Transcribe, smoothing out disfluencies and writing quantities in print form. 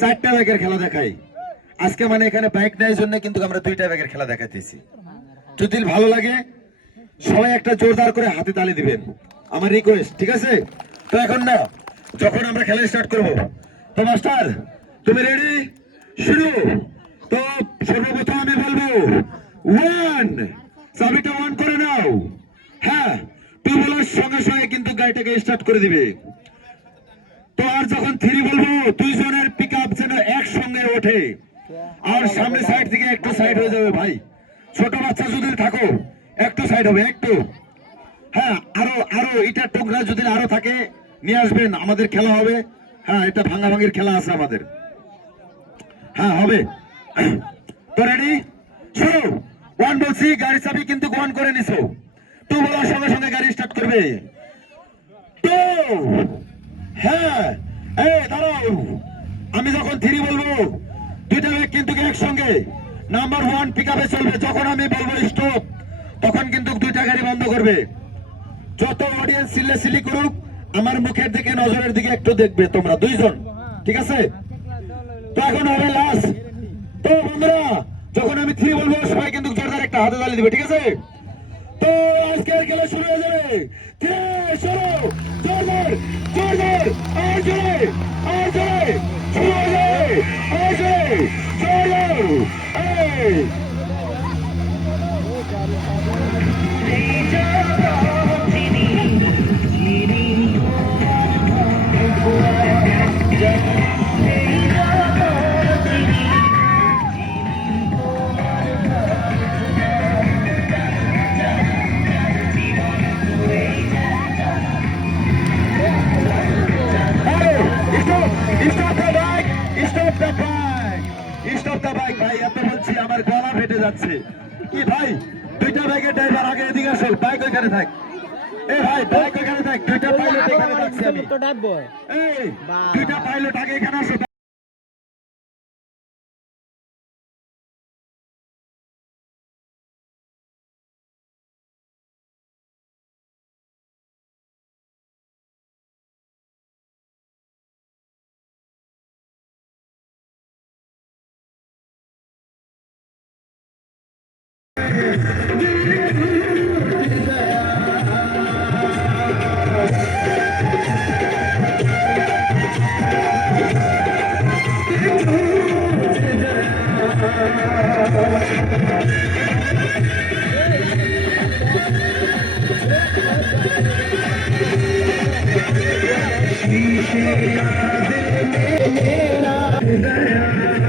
4টা ব্যাগের খেলা দেখাই আজকে, মানে এখানে বাইক নেই জন্য কিন্তু আমরা 2টা ব্যাগের খেলা দেখাইতেছি। যদি ভালো লাগে সবাই একটা জোরদার করে হাতে তালি দিবেন, আমার রিকোয়েস্ট, ঠিক আছে? তো এখন না, যখন আমরা খেলা স্টার্ট করব, তো মাস্টার তুমি রেডি? শুরু। তো সর্বপ্রথম আমি বলবো 1, চাবিটা অন করে নাও। হ্যাঁ, টু বলার সঙ্গে সঙ্গে কিন্তু গাড়িটাকে স্টার্ট করে দিবে। তো আর যখন 3 বলবো, 2 জনের পিক আপ যেন একসঙ্গে ওঠে, আর সামনে সাইড থেকে একটু সাইড হয়ে যাবে ভাই। ছোট বাচ্চা যদি থাকো একটু সাইড হবে, একটু। হ্যাঁ, আরো এটা টুকরা যদি আরো থাকে নিয়ে আসবেন, আমাদের খেলা হবে। হ্যাঁ, এটা ভাঙাভাঙির খেলা আছে আমাদের। হ্যাঁ, হবে। তো রেডি? শুরু। 1 বলছি, গাড়ি চাবি কিন্তু অন করে নিছো। 2 বলার সঙ্গে সঙ্গে গাড়ি স্টার্ট করবে। 2। হ্যাঁ, এই দাঁড়াও, আমি যখন 3 বলবো 2টা ব্যাগ কিন্তু একসঙ্গে নাম্বার 1 পিক আপে চলবে। যখন আমি বলবো স্টপ, তখন কিন্তু 2টা গাড়ি বন্ধ করবে। যত অডিয়েন্স সিল্লি করুক, আমার মুখের দিকে, নজরের দিকে একটু দেখবে তোমরা 2 জন, ঠিক আছে? তো এখন হবে লাস্ট। তো বন্ধুরা, যখন আমি 3 বলবো সবাই কিন্তু জোরদার একটা হাতে তালি দিবে, ঠিক আছে? তো আজকের খেলা শুরু হয়ে যাবে। শুরু। জোরদার, জোরদার, আর জোরে, আর জোরে, শুরু হয়ে যাবে, আর জোরে, জোরদার। ভাই, এত বলছি আমার গলা ফেটে যাচ্ছে কি ভাই? 2টা ব্যাগের ড্রাইভার আগে এদিকে আসো, বাইক ওইখানে থাক। এই ভাই, বাইক ওইখানে থাক, 2টা পাইলট এখানে থাকছে আমি। এই 2টা পাইলট আগে এখানে আসো। She